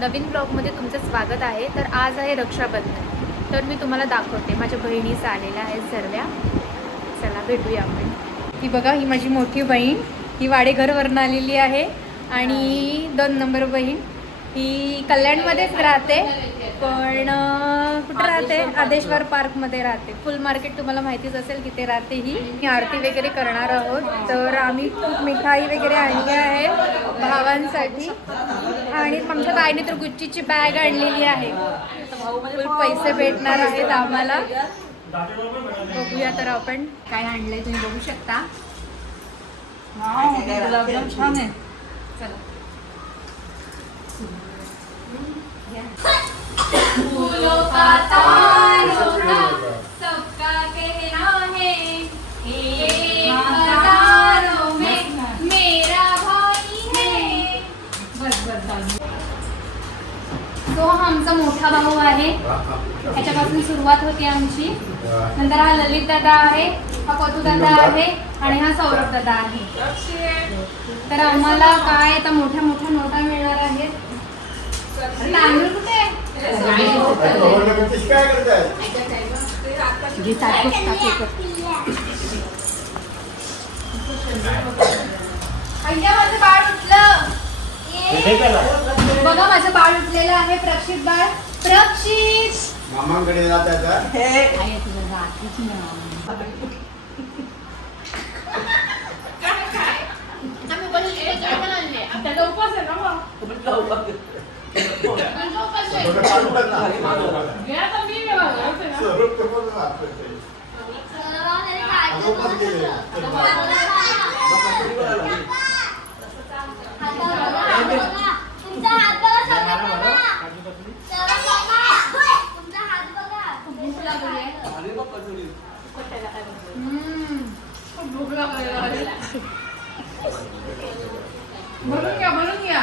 नवीन ब्लॉगमध्ये तुमचं स्वागत आहे. तर आज आहे रक्षाबंधन, तर मी तुम्हाला दाखवते माझ्या बहिणीचं आलेल्या आहेत सर्व्या. चला भेटूया आपण. ही बघा, ही माझी मोठी बहीण, ही वाडेघरवरनं आलेली आहे. आणि 2 नंबर बहीण ही कल्याणमध्येच राहते, पण कुठं राहते, आदेश्वर पार्कमध्ये राहते. फुल मार्केट तुम्हाला माहितीच असेल तिथे राहते. ही आरती वगैरे करणार आहोत, तर आम्ही खूप मिठाई वगैरे आणली आहे भावांसाठी. आणि आमच्या ताईने तर गुच्चीची बॅग आणलेली आहे. फुल पैसे भेटणार आहेत आम्हाला. बघूया तर आपण काय आणलंय, तुम्ही बघू शकता. गुलाबजाम छान आहे. चला. फूलों का तारों का सबका कहना है, एक हजारों में मेरा भाई है. तो हा आमचा मोठा भाऊ आहे, त्याच्यापासून सुरुवात होती आमची. नंतर हा ललित दादा आहे, हा पतू दादा आहे आणि हा सौरभ दादा आहे. तर आम्हाला काय आता मोठ्या मोठ्या नोटा मिळणार आहेत. तांदूळ कुठे आहे? माझं बाळ उठलं. बघा, माझं बाळ उठलेलं आहे. प्रक्षित बाळ, प्रक्षित मामांकडे जात आहे भरून घ्या.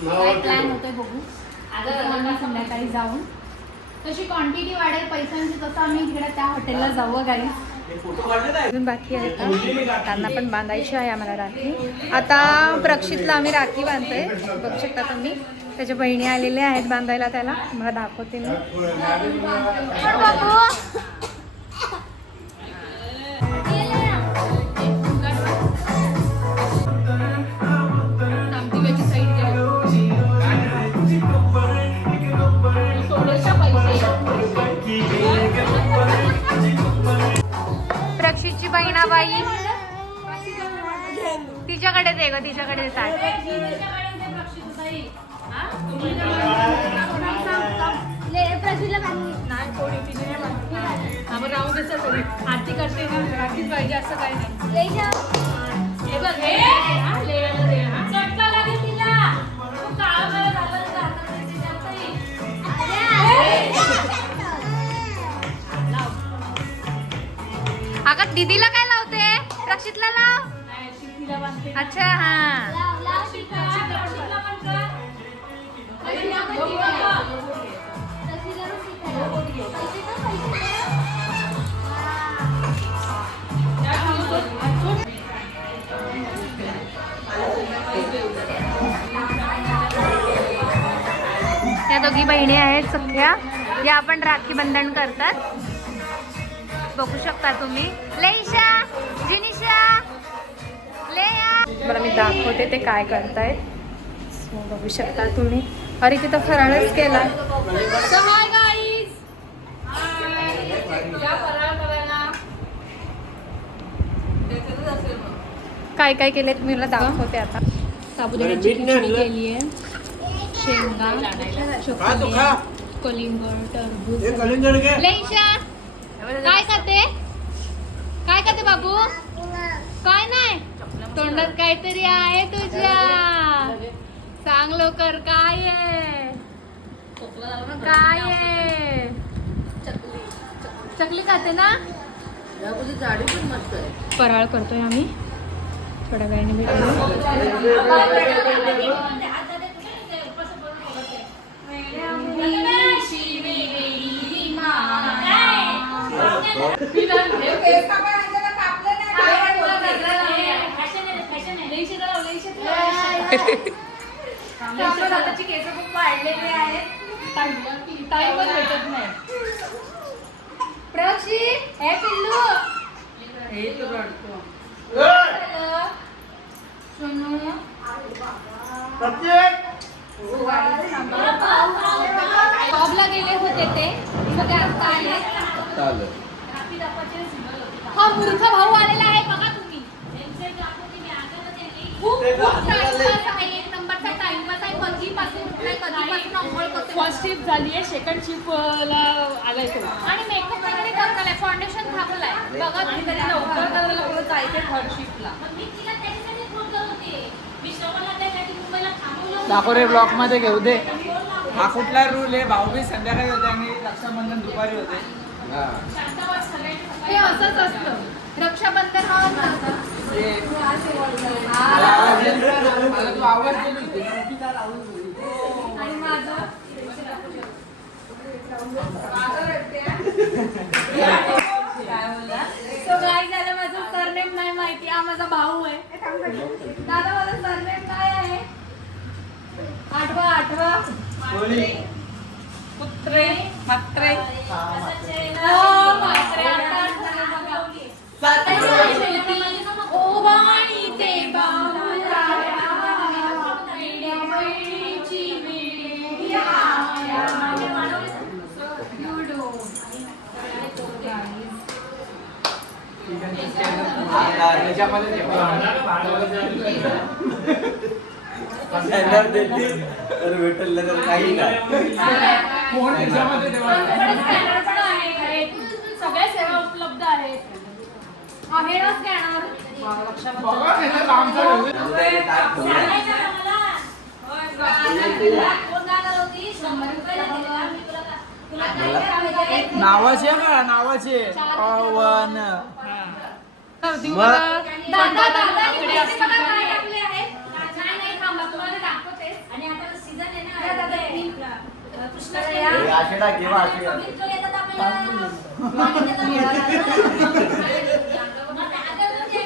काय प्लॅन होतोय बघू. आता संध्याकाळी जाऊन तशी क्वांटिटी वाढेल पैशांची, तसं आम्ही इकडे त्या हॉटेलला जाऊ. गाई अजून बाकी आहे का, त्यांना पण बांधायची आहे आम्हाला राखी. आता प्रक्षितला आम्ही राखी बांधतोय, बघू शकता तुम्ही. त्याच्या बहिणी आलेल्या आहेत बांधायला त्याला. मला दाखवते मी. प्रक्षितची बहिणाबाई तिच्याकडेच आहे ग, तिच्याकडेच आहे. आरती करते ना, राखीच पाहिजे असं काही नाही. अगं दीदीला काय लावते, प्रक्षितला लाव. अच्छा, हा. या दोघी बहिणी आहेत सख्या, या आपण राखी बंधन करतात. बघू शकता तुम्ही. लेईशा, जिनिशा, लेया. बरं, मी दाखवते ते काय करतायत. बघू शकता तुम्ही. अरे तिथं फराळच केला. काय काय केलंय तुम्ही मला दाखवते आता. साबुदाण्याची खिचडी केली आहे, शेंगा, चोखा, कलिंगड, टरबूज. लेईशा काय खाते, काय खाते बाबू, काय नाही तोंडात काहीतरी आहे तुझ्या. सांग लवकर, काय आहे, काय आहे. चकली खाते ना. जाडी पण मस्त आहे. फराळ करतोय आम्ही. थोड्या वेळाने भेटूया. केस खूप वाढलेले आहेत. ताई पण भेटत नाही. प्रक्षी हे पिल्लू जॉबला गेले होते ते आता आले. हा मूर्ख भाऊ आलेला आहे बघा तुम्ही. खूप टाइमपास आहे. एक नंबरचा टाइमपास आहे. कधीपासून अंघोळ करतो. फर्स्ट शिफ्ट झाली आहे, सेकंड शिफ्टला आलाय तो. आणि मेकअप वगैरे करताय. फाउंडेशन थांबलाय बघा. आणि त्याला लवकर करायला परत जायचंय थर्ड शिफ्टला. दाखव रे ब्लॉक मध्ये घेऊ दे. हा कुठला रूल आहे? भाऊबीज संध्याकाळी होते आणि रक्षाबंधन दुपारी होते. हे असंच असतं. रक्षाबंधन हा तू आवाज दिली होती. आणि माझं सो गाईज झालं. माझं सरनेम नाही माहिती. हा माझा भाऊ आहे. दादा माझं सरनेम काय आहे? आठवा कुत्रे मात्रे ओ बाई ते तर भेटेल तर काही नाही. सगळ्या सेवा उपलब्ध आहेत. आहे ना स्कॅनर. नावाचे का नावाचे पवन. दादा इकडे बघा काय टाकले आहे. नाही थांबा तुम्हाला दाखवते. आणि आता सीझन आहे ना. आशेडा किंवा आशेडा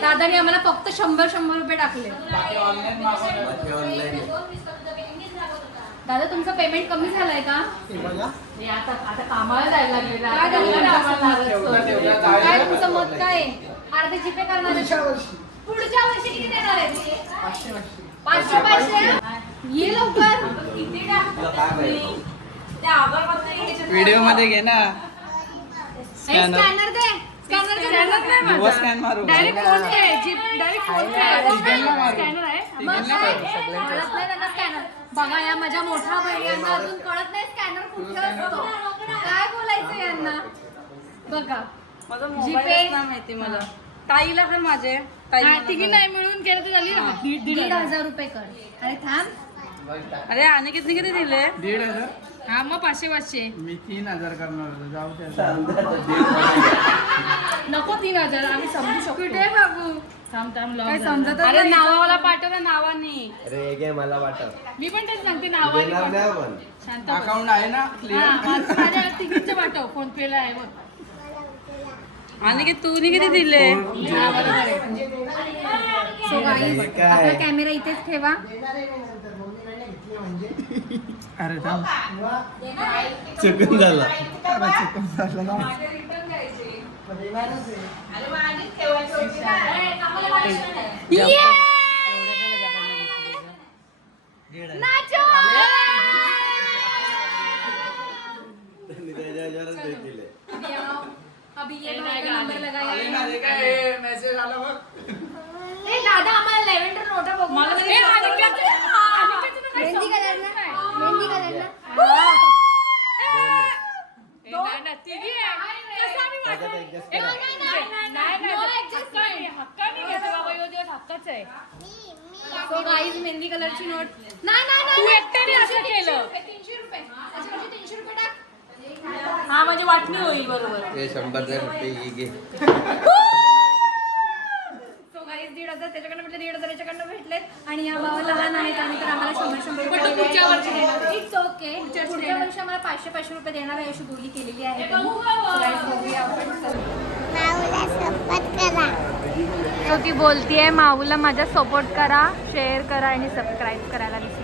दादाने आम्हाला फक्त 100 रुपये टाकले. दादा तुमचं पेमेंट कमी झालंय का? आता कामाला जायला लागलेला. काय तुमचं मत काय आहे? अर्धे जीपे करणार आहे? पुढच्या वर्षी किती देणार आहे? 500 ये लवकर. व्हिडिओ मध्ये घे ना. स्कॅनर दे. स्कॅनर स्कॅन मारू. डायरेक्ट फोन पे. डायरेक्ट फोन पे. स्कॅनर आहे. कळत नाही त्यांना स्कॅनर. बघा या माझ्या मोठ्या बहिणींना अजून कळत नाही स्कॅनर कुठे असतो. काय बोलायचं यांना. बघा माझा जीपे मोबाईल नाही माहिती मला. ताईला कर माझे. तिघी नाही मिळून केलं तर झाली 1,500 रुपये कर. अरे थांब. अरे आणि किती दिले? 1,500. हा मग 500. मी 3,000 करणार होतो. जाऊ दे. नको 3,000. आम्ही समजू शकतो. कुठे बाबू थांब काय समजत अरे नावाला पाठव नावानी. अरे घे मला वाटत मी पण तेच सांगते देणार नाही पण. शांत अकाउंट आहे ना माझ्या तिघींचे पाठव. फोन पे ला आहे बघ. आणि की तू किती दिले? सो गाईज आपला कॅमेरा इथेच ठेवा. अरे थांब. चुकून झाला. नाचो. अभी ये नंबर लगाया. मेसेज आला बघ. ए दादा आम्हाला लेव्हेंडर नोटा बघू. मेहंदी कलर ना. मेहंदी कलर ना. सो गाईज मेहंदी कलरची नोट. नाही तू एकट्याने असं केलं. 300 रुपये. अच्छा म्हणजे 300 रुपये टाक. हा माझी वाटणी होईल बरोबर. हे 100 रुपये घे. आणि या भावा लहान आहेत आणि तर आम्हाला 100 रुपये पुढच्या वर्षी इट्स ओके. पुढच्या वर्षी आम्हाला 500 रुपये देणार आहे अशी बोली केलेली आहे त्यांनी. So guys, बघूया आपण. So ती बोलतीये माऊला माझा सपोर्ट करा, शेअर करा आणि सबस्क्राईब करायला विसरू